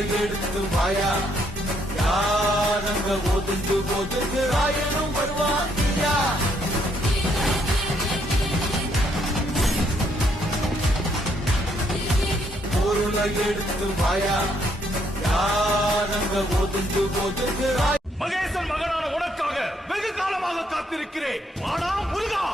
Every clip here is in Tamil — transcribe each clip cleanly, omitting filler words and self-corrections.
எடுத்து வாயா யாரங்க ஒதுங்கு ஒதுங்கு ஆயனும் வருவாங்கியா பொருளை எடுத்து வாயா யாரங்க ஒதுங்கு ஒதுங்கு மகேசன் மகனான உனக்காக வெகு காலமாக காத்திருக்கிறேன். வாடா முருகா.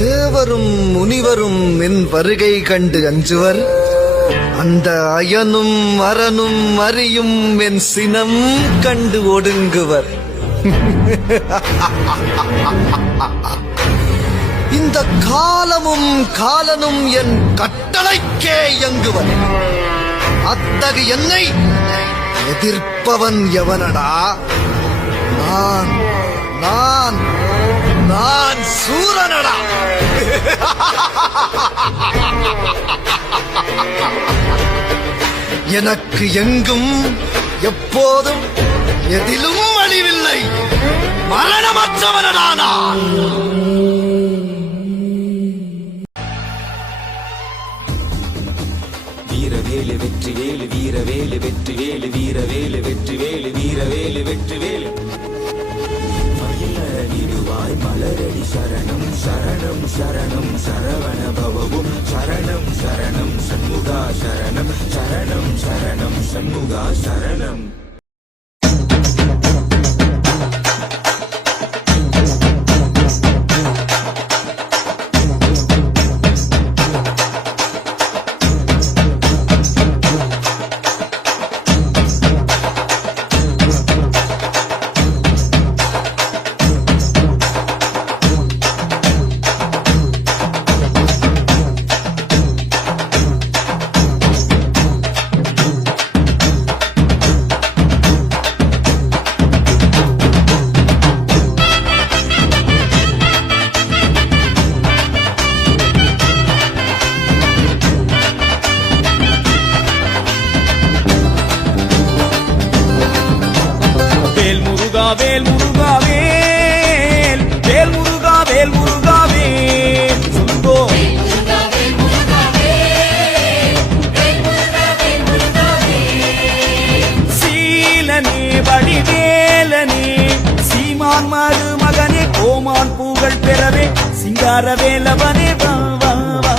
தேவரும் முனிவரும் என் வருகை கண்டு அஞ்சுவர். அந்த அயனும் அரணும் அறியும் என் சினம் கண்டு ஒடுங்குவர். இந்த காலமும் காலனும் என் கட்டளைக்கே இயங்குவர். அத்தகு என்னை எதிர்ப்பவன் எவனடா? நான் நான் நான் சூரனடா. எனக்கு எங்கும் எப்போதும் எதிலும் அழிவில்லை. மரணமற்றவனடா நான். வீரவேலு வெற்றி வேலு வீரவேலு வெற்றி வேலு வீரவேலு வெற்றி வேலு வீரவேலு வெற்றி வேலு மயிலடிவாய் மலரடி சரணம் சரணம் சரணம் சரவண பவவும் சரணம் சரணம் சண்முகா சரணம் சரணம் சரணம் சண்முகா சரணம். வேல் முருகா வேல் வேல் முருகா வேல் முருகா வேல் சொல்லுங்கோ. சீலனே வடிவேலனே சீமான் மருமகனே கோமான் பூகள் பெறவே சிங்கார வேலவனே வா வா வா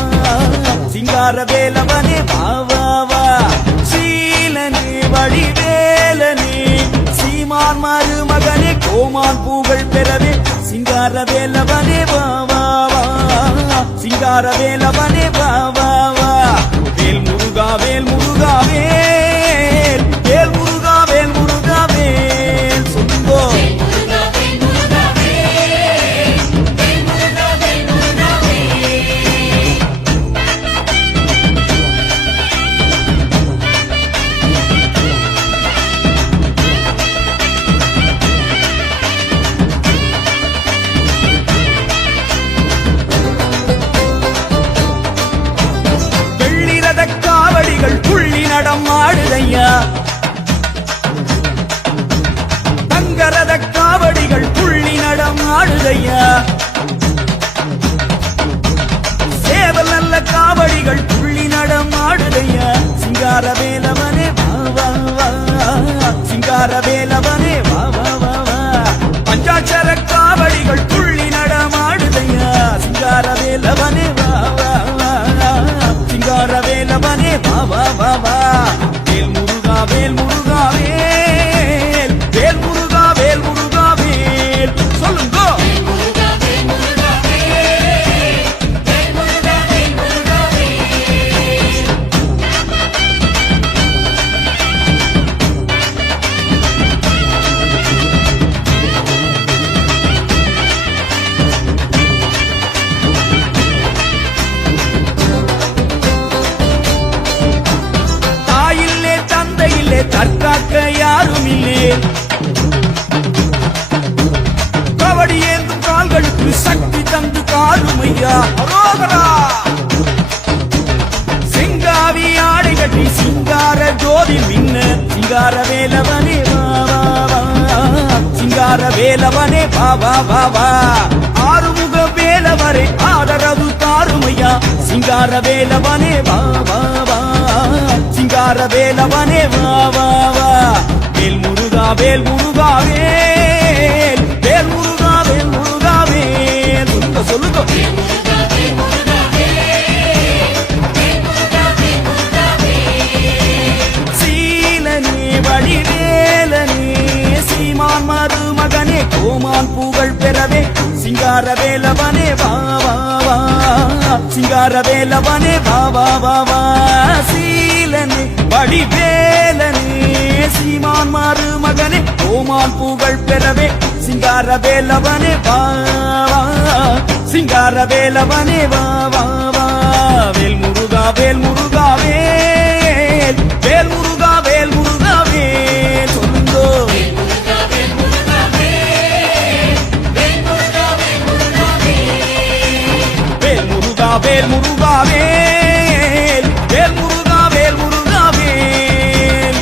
சிங்கார வேலவனே வா வா வா. சீலனே வடிவேலனே சீமான் மருமகனே கோமான் பூகள் பெறவே சிங்கார வேலவனே வா வா வா சிங்கார வேலவனே வா வா வா. வேல் முருகா வேல் முருகா வேல் வேல் முருகா வேல் முருகா வேல் சொல்லுங்கோ. புள்ளி நடம் ஆடுதையா தங்கரத காவடிகள் புள்ளி நடம் ஆடுதையா. சேவல் நல்ல காவடிகள் புள்ளி நடம் ஆடுதையா. சிங்கார வேலவனே வா வா வா சிங்கார வேலவனே வா வா வா வா. பஞ்சாட்சர காவடிகள் புள்ளி நடம் ஆடுதையா. சிங்கார வேலவனே வா வா வா சிங்கார வேலவனே வா வா வா வா. வேல் முருகா வேல் முருகா வேல் வேல் முருகா வேல் முருகா வேல் சொல்லுங்க. சக்தி தந்து காருமையா அரோகரா செங்காவி ஆடை கட்டி சிங்கார ஜோதி மின்ன சிங்கார வேலவனே வா வா வா சிங்கார வேலவனே வா வா வா வா ஆறுமுக வேலவரே ஆதரவு தாருமையா சிங்கார வேலவனே வா வா வா சிங்கார வேலவனே வா வா வா வேல் முருகா வேல் முருகா வேல் வேல் முருகா வேல் முருகா வேல் சொல்லுங்க சீலனே வடிவேலனே சீமான் மருமகனே கோமான் புகழ் பெறவே சிங்கார வேலவனே வா வா வா சிங்கார வேலவனே வா வா வா வா சீலனே வடிவேலனே சீமான் மருமகனே கோமான் புகழ் பெறவே சிங்கார வேலவனே வா வா சிங்கார வேலவனே வா வா வா வேல் முருகா வேல் முருகா வேல் வேல் முருகா வேல் முருகா வேல் சொல்லுங்கோ வேல் முருகா வேல் முருகா வேல் வேல் முருகா வேல் முருகா வேல்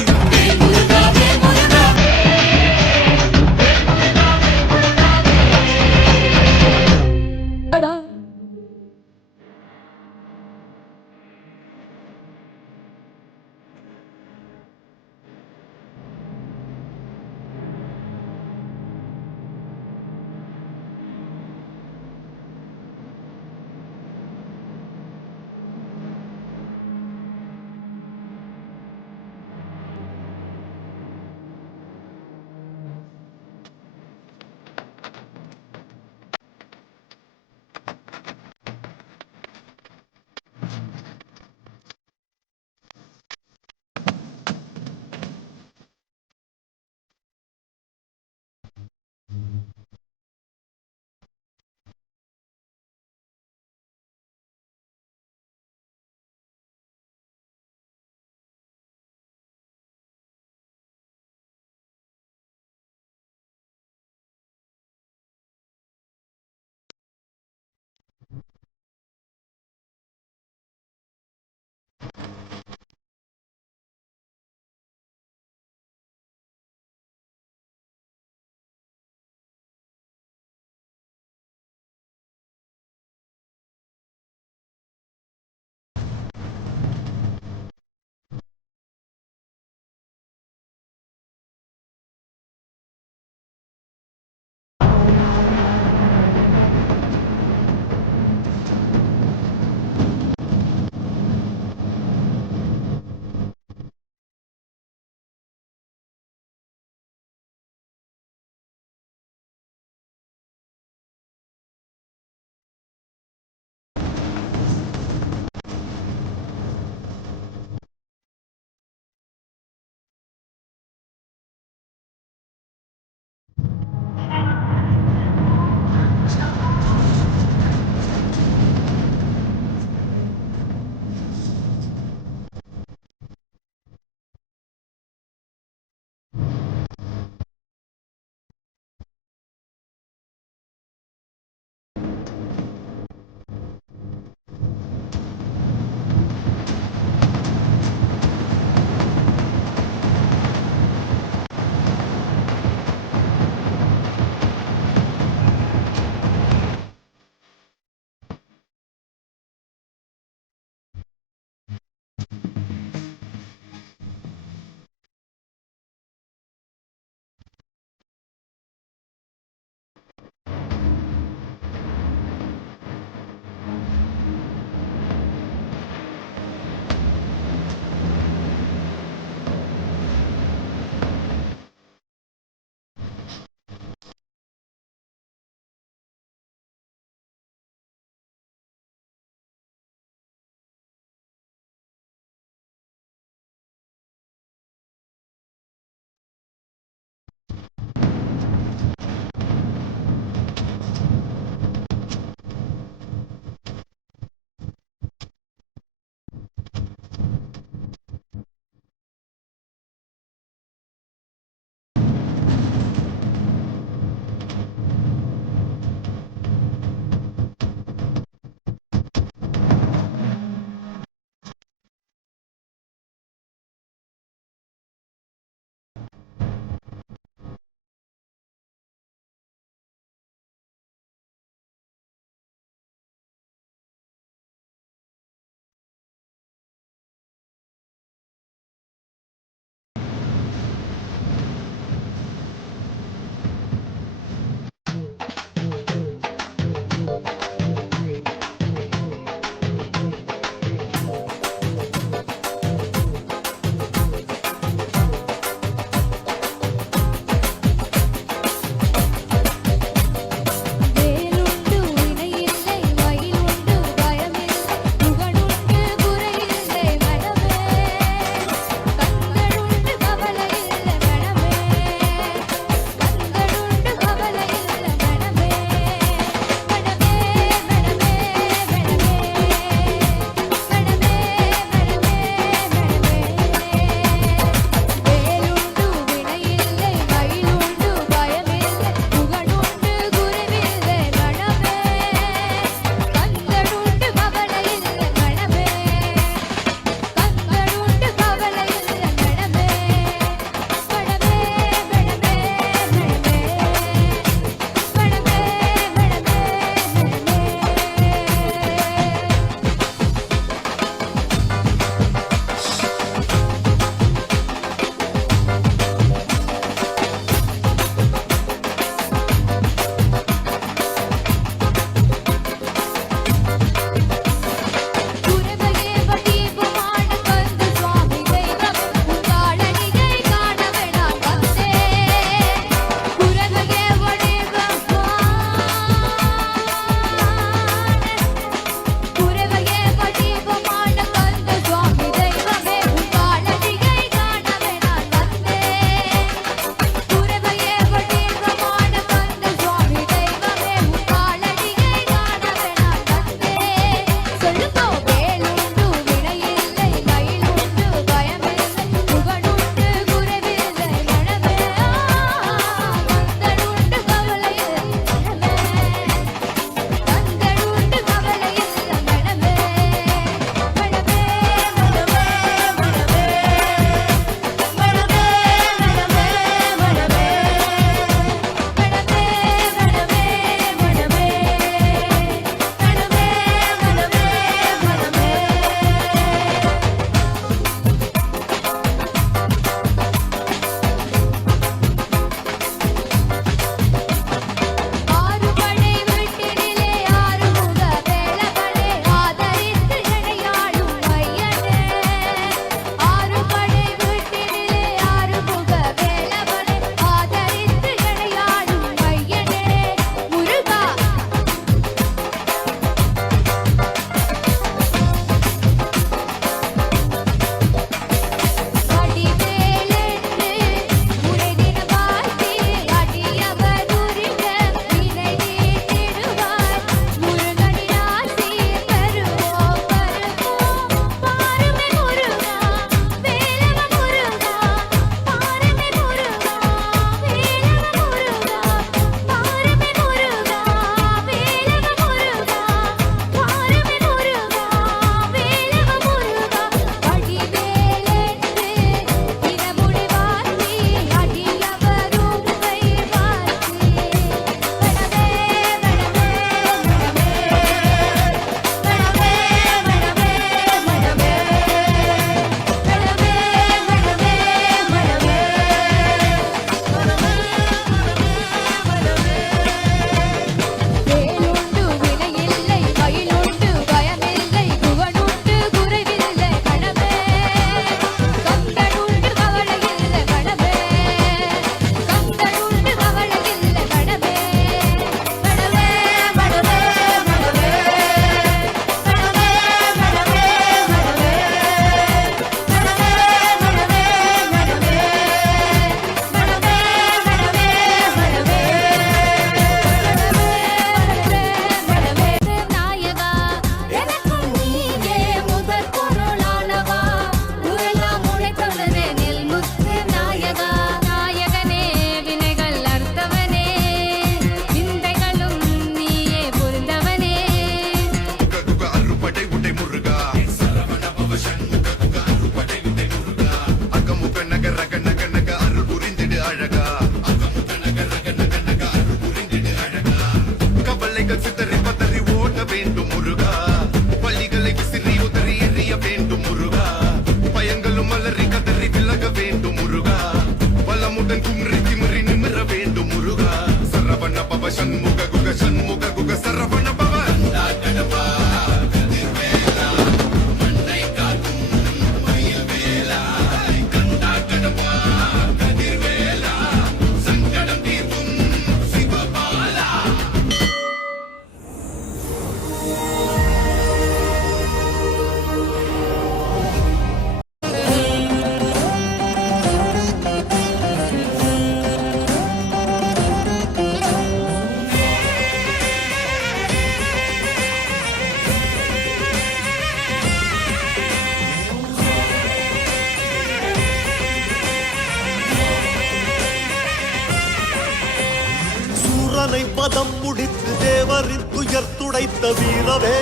வதம் முடித்து தேவரின் துயர் துடைத்த வீரவே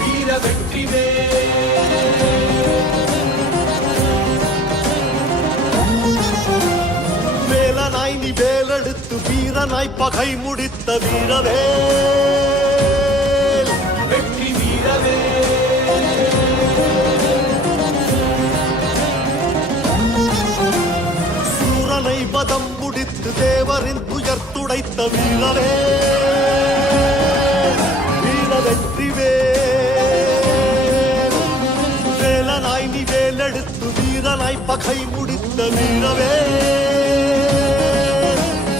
வீர வெற்றிவேல் வேலனாய் நீ வேலெடுத்து வீரனாய் பகை முடித்த வீரவே வெற்றி வீரவே சூரனை வதம் முடித்து தேவரின் துயர் துடைத்த வீரவே வீர வெற்றிவேல் வேலனாய் நீ வேலெடுத்து வீரனாய் பகை முடித்த வீரவே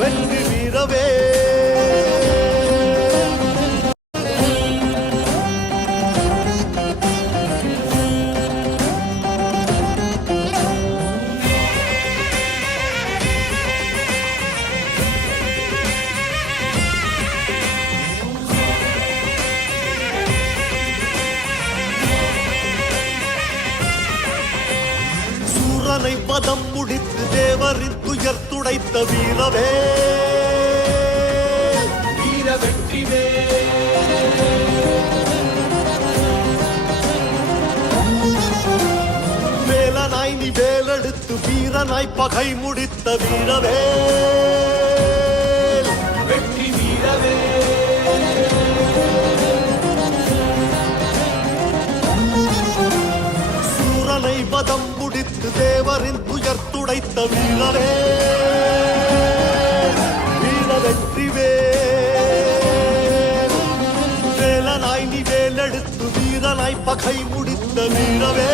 வெற்றி வீரவே சூரனை பதம் முடித்து தேவரின் துயர் துடைத்த வீரவே வீர வெற்றிவேல் வேலனாய் நீ வேலெடுத்து வீரனாய் பகை முடித்த வீரவே வெற்றி வீரவே சூரனை வதம் முடித்து தேவரின் துயர் துடைத்த வீரவே வீர வெற்றிவேல் வேலனாய் நீ வேலெடுத்து வீரனாய் பகை முடித்த வீரவே